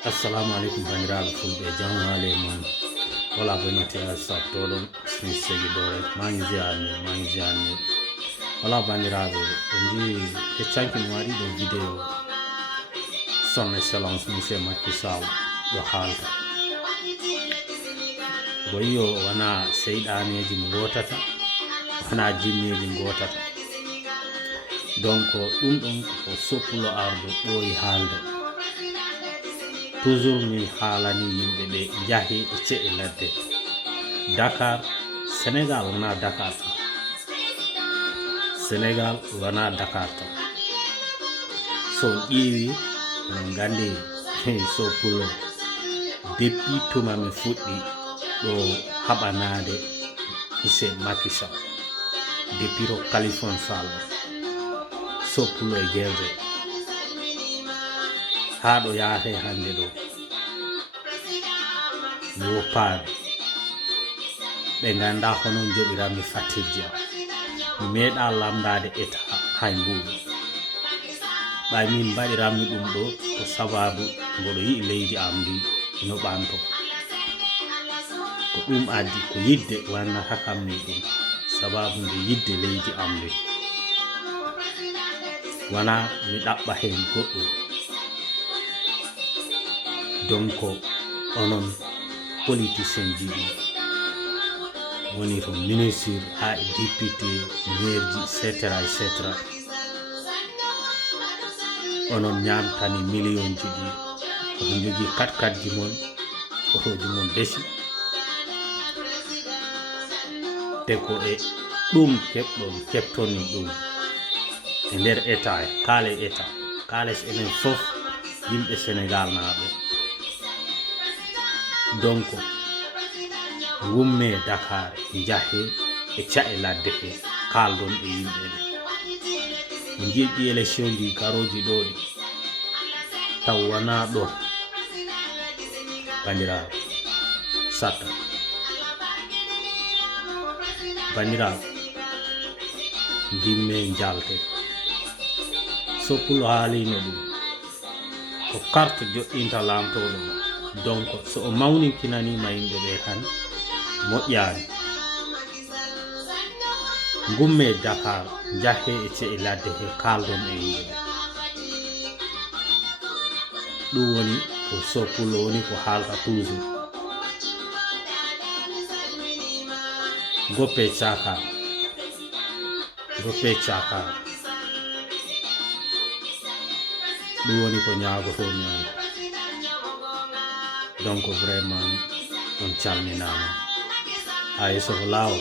Assalamu alaikum bandiraɓe fulɓe jam haale mon wala bonete sabtoɗon sin segi dore mangi ziarne wala bandiraɓe on ji heccanki mi waɗi ɗo vidéo son excellence monsieur Macky Sall ɗo haalta bo yiyo wona seyɗaneji mo gotata wona jinneji gotata donc ɗum ɗon ko soppulo ardo ɓooyi haalde toujours mi haalani yimɓe ɓe jahi e ce'e ladde Dakar Sénégal wona Dakar tan Sénégal wona Dakar tan so ƴeewi on gandi soppulo depuis tuma mi fuɗɗi ɗo haɓanade monsieur Macky Sall depuis to Kalifon Sall soppulo e guerde ha ɗo yaate hande ɗo mi woppade ɓe ganda hono joɓirami fatirji am mi meeɗa lamdade état hay mbuɗo ɓay min mbaɗiranmi ɗum ɗo ko sababu mboɗo yi'i leydi am ndi no ɓanto ko ɗum addi ko yidde wannata kam ni ɗum sababu nde yidde leydi am ndi wona mi ɗaɓɓa hen goɗɗum donc onon politicien ji ɗi woni to ministre ha e député maire ji etc onon ñamtani million ji ɗi oto jogui 4x4 ji mon otoji mon besi te ko e ɗum keɓtoni ɗum e nder état kaales enen fof yimɓe Sénégal naɓe donc gumme Dakar jahe e cae ladde he kaldon e yimɓe ɓe on jiɗɗi élection ji garoji ɗo ɗi taw wona ɗo bandiraɓe satta bandiraɓe dimme jalte soppulo haalino ɗum ko carte joɗɗinta lamtoɗo donc so o mawninkinanima yimɓe ɓe tan moƴƴani gumme Dakar jahe e ce'e ladde he kaldon e yimɓe ɓe ɗum woni ko soppulo woni ko haalta toujours goppe cakar ɗum woni ko ñagotomi on donc vraiment on calminama ha yeeso ko lawol